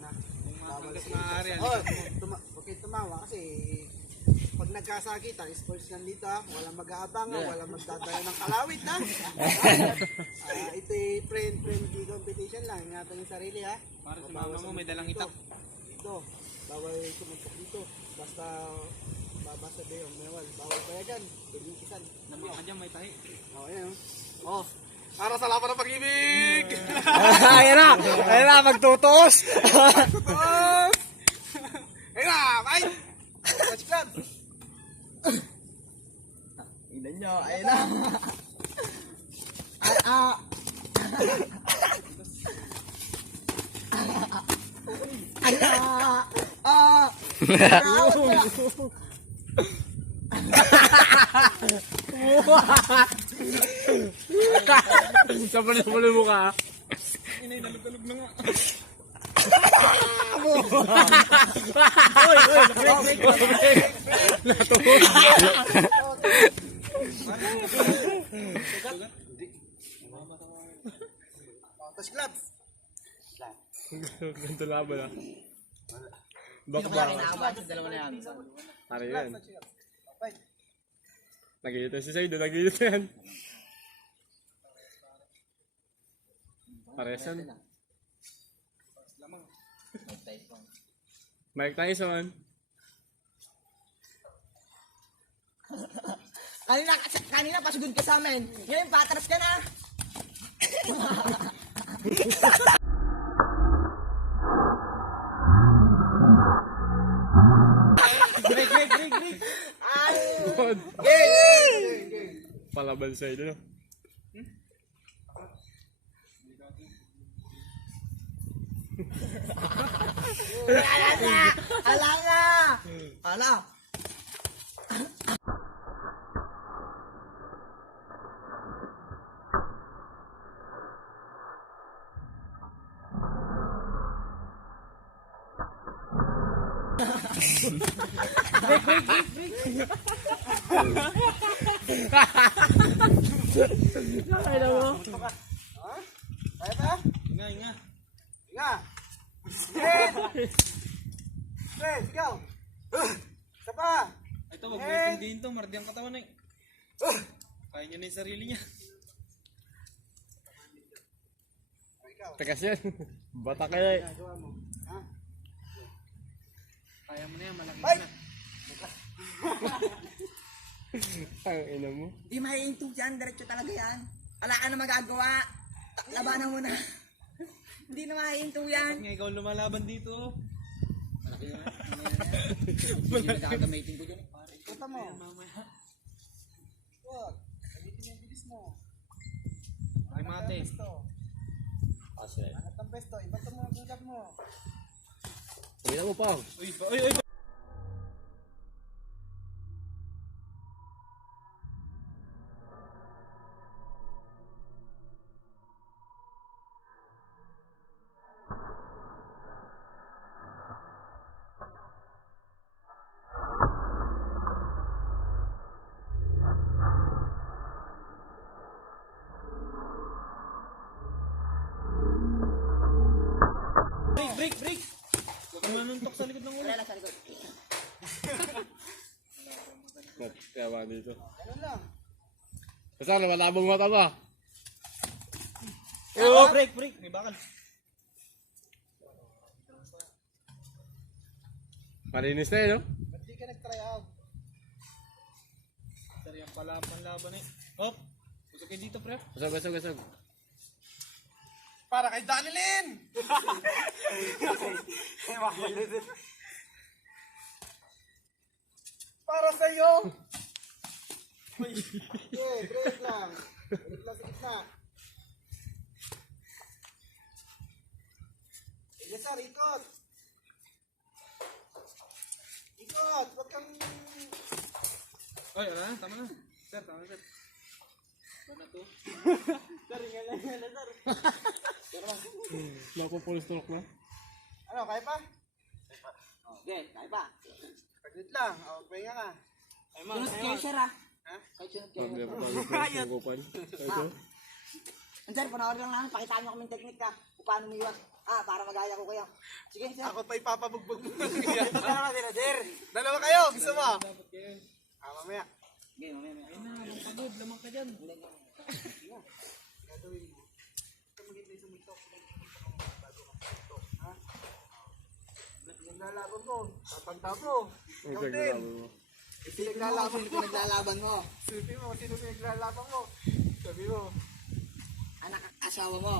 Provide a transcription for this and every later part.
na. Hanggat maaari, Oh, tuma kayong tumawa kasi pag nagkasakitan, sports lang dito ha. Walang mag-aabangan, walang magdadala ng kalawit ha. Ah, ito ay friend-friendly competition lang. Ingatan yung sarili ha. Para sa mama mo, may dalang itak. Dito, bawal sumuntok dito. Basta babasa ba yung mewal. Bawal kaya dyan. Bilikisan. Naman ka dyan, may tahi. Oh, ayan oh. Para sa laban ng pag-ibig! Ayan na! Ayan na, magtutos! Ayun na, bye! Touch club! Tignan nyo, ayan na! Ah, ah! Ah! Ah! Sabali sa mo ka. Inay, nalog-alog na nga. Oh, touch club! Ganito laban ah. Baka ba? Dalawa na yan. Ano. Fight. Nagigito si Saido, nagigito yan. Paresan. Mike Tyson. Kanina, kanina pasugod ka sa amin. Ngayon, patras ka na. Break, break. God. Game! Game! Palaban sa Saido. no? Ala na! Ala na! Ala! Kaya ba? Inga, inga. Nga! Fred, ikaw! Isa pa! Ito, wag mo itindihin to. Mardi ang katawan eh. Kaya niya na yung sarili niya. Takas yan. Bata kaya eh. Kaya mo na yan, malaki na. Ang ina mo. Di maiinto yan. Diretso talaga yan. Wala ka na magagawa. Labanan mo na. Hindi na maiinto yan. Nga ikaw lumalaban dito. Hindi na gagamitin ko dyan. Ikutan mo. Mamaya. Huwag. Gamitin mo yung bilis mo. Ay, mate. Pesto. Angat ng pesto. Mo ang gulat mo. Tingnan mo pa. Uy, uy, uy. Nanuntok sa likod ng ulo. Wala lang sa likod. Kaya ba dito? Ganun lang. Basta na malabong mata ba? Oh, break, break. May bakal. Malinis na eh, no? Ba't di ka nag-try out? Sari ang pala panlaban eh. Hop. Usok kayo dito, pre. Basag, basag, basag. Para kay Danilin! Para sa'yo! Okay, break lang. Break lang sa gitna. Sige sir, ikot! Ikot! Huwag kang... Oy, wala na. Tama na. Sir, tama na, sir. Ano na to? Naku, full stroke na. Ano, kaya pa? Okay, kaya pa. Paglit lang. O, pahinga ka. Sunod kayo, sir ah. Ha? Kahit sunod kayo. pa. Ito. Sir, panoorin lang namin. Pakitaan nyo kaming technique ka. Kung paano umiwas. Ah, para magaya ko kayo. Sige, sir. Ako pa ipapabugbog mo. Dalawa sila, sir. Dalawa kayo, gusto mo? Ah, mamaya. Sige, mamaya. Ayun na, ang pagod, lamang ka dyan. Gagawin mo. Maghintay sa multo. Bago ka multo, ha? Yung lalaban mo, tatanda mo. Ikaw din. Pinaglalaban Sino pinaglalaban mo? Sabi mo, sino pinaglalaban mo? Sabi mo, Anak asawa mo.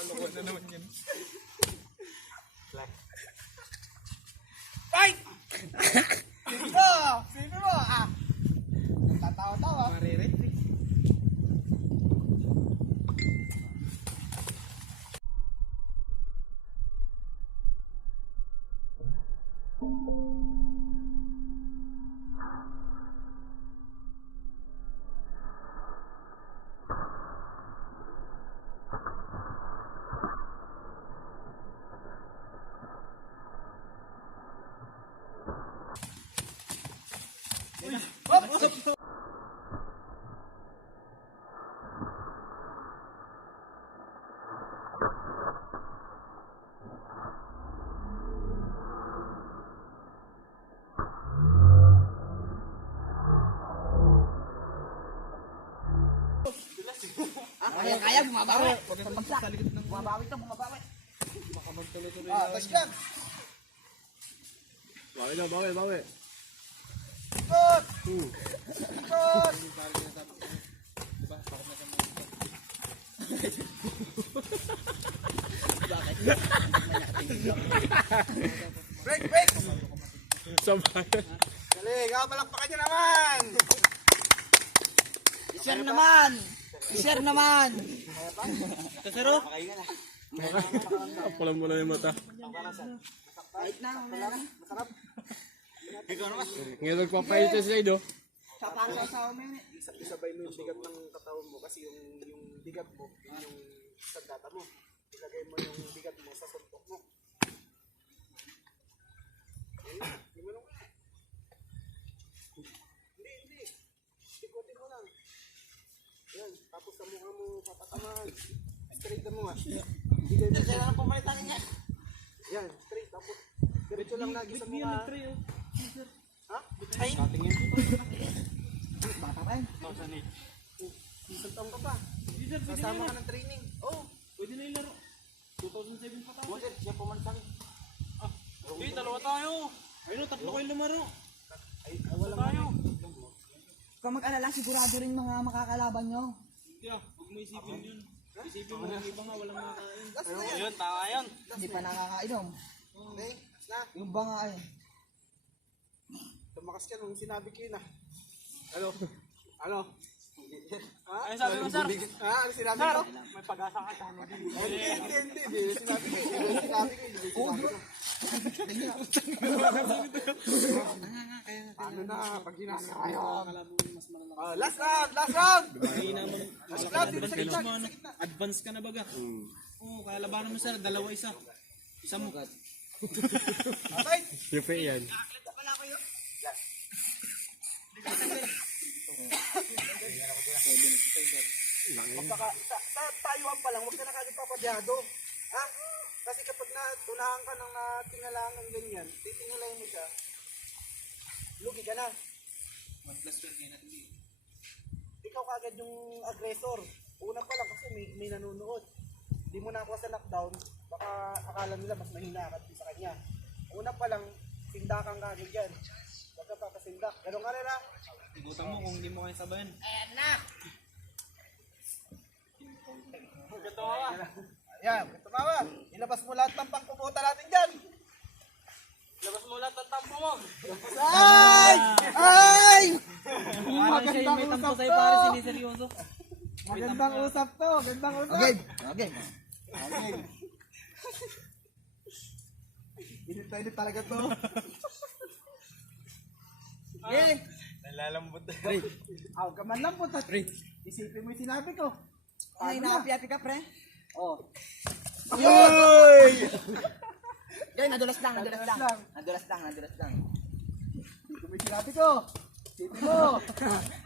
Malukuan na naman yan. like kaya, kaya, bumabawi. Pag sa likod ng Bumabawi to, bumabawi. baka magtuloy-tuloy Ah, touch lang. Bawi na, bawi, bawi. Ikot! Ikot! Break, break! Sabay. Dali, ikaw palakpakan nyo naman! I-share naman. I-share naman. Kasaro? Apalan mo na yung mata. Wait na, mamaya na. Ngayon nagpapahit siya sa ido. Sa para sa asawa mo Isabay mo yung bigat ng katawan mo kasi yung yung bigat mo, yun yung sa data mo. Ilagay mo yung bigat mo sa suntok mo. Ayun, yung ano nga. Hindi, hindi. Ikutin mo lang. Yan, tapos sa mukha mo patatamaan. Straight na mo nga. Bigay mo siya lang pumalitan niya. Yan, straight. Tapos, diretso lang lagi sa mukha. Ha? Ay, Bata pa yun. isang taong ka pa. Kasama ka ng training. Oh, Pwede na ilaro. 2007 pa tayo. Buset, siya sa akin. Eh, dalawa tayo. Ayun, tatlo kayo lumaro. Ay, wala tayo. Kung mag-alala, sigurado rin mga makakalaban nyo. Ah, huwag mo isipin yun. Isipin mo, yung iba nga walang makakain. Last na yan. Ayun, tama yan. Hindi pa nakakainom. Okay, last na. Yung ba nga eh. Tumakas ka nung sinabi ko yun ah. Ano? Ano? Ha? Ano sabi mo, sir? Ha? Ano sinabi ko? May pag-asa ka sa. Hindi, hindi, hindi. Sinabi ko. Sinabi ko. Sinabi ko. Ano na, pag ginasa kayo. Ah, last round, last round! Last round, dito sa gitna. Ano, advance ka na baga. Oo, kaya labanan mo sir, dalawa isa. Isa mo. Okay. Yung pa yan. Magpaka, sa, sa tayuan pa lang, huwag ka na kagad papadyado. Ha? Kasi kapag natunahan ka ng natingalangan ganyan, titingalayin mo siya, lugi ka na. Ikaw kagad yung aggressor. Una pa lang kasi may, may nanonood. Hindi mo na ako sa knockdown, baka akala nila mas mahina ka sa kanya. Una pa lang, sindakan kagad yan. Huwag ka papasindak. Ganun ka rin ha? Igutan mo kung hindi mo kayo sabayan. Ayan, tumawa. Ilabas mo lahat ng pangkubuta natin dyan. Labas mo lahat ng tampo mo. Ay! Ay! Sa'yo pare, siniseryoso. Magandang usap to, magandang usap. Okay. Okay. Init na init talaga to. Okay. Nalalambot na. Aw, kaman lang po, tat. Isipin mo yung sinabi ko. Ay, nakapi-happy ka, pre. Oh. Yoy! Yun, nadulas lang, nadulas lang. lang. Nadulas lang, nadulas lang. Kumisilati ko. Isipin mo.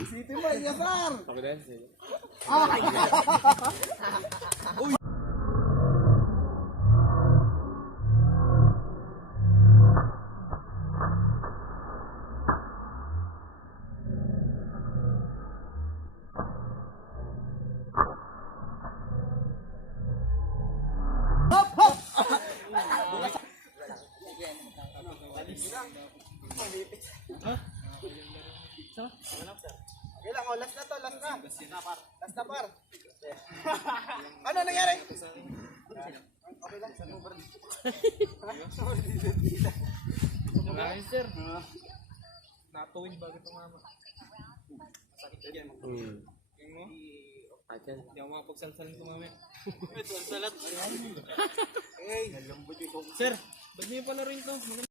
Isipin mo, Iyasar. Okay last na. Last na par. ano nangyari? Okay lang, sa over. Maraming sir. Natuwid bago tumama. Sakit yan. Hmm. Tingin mo? Ayan. Hindi ako makapagsalsalin tumama. Ito, ang salat. Hey, Sir, ba't niyo pala rin to?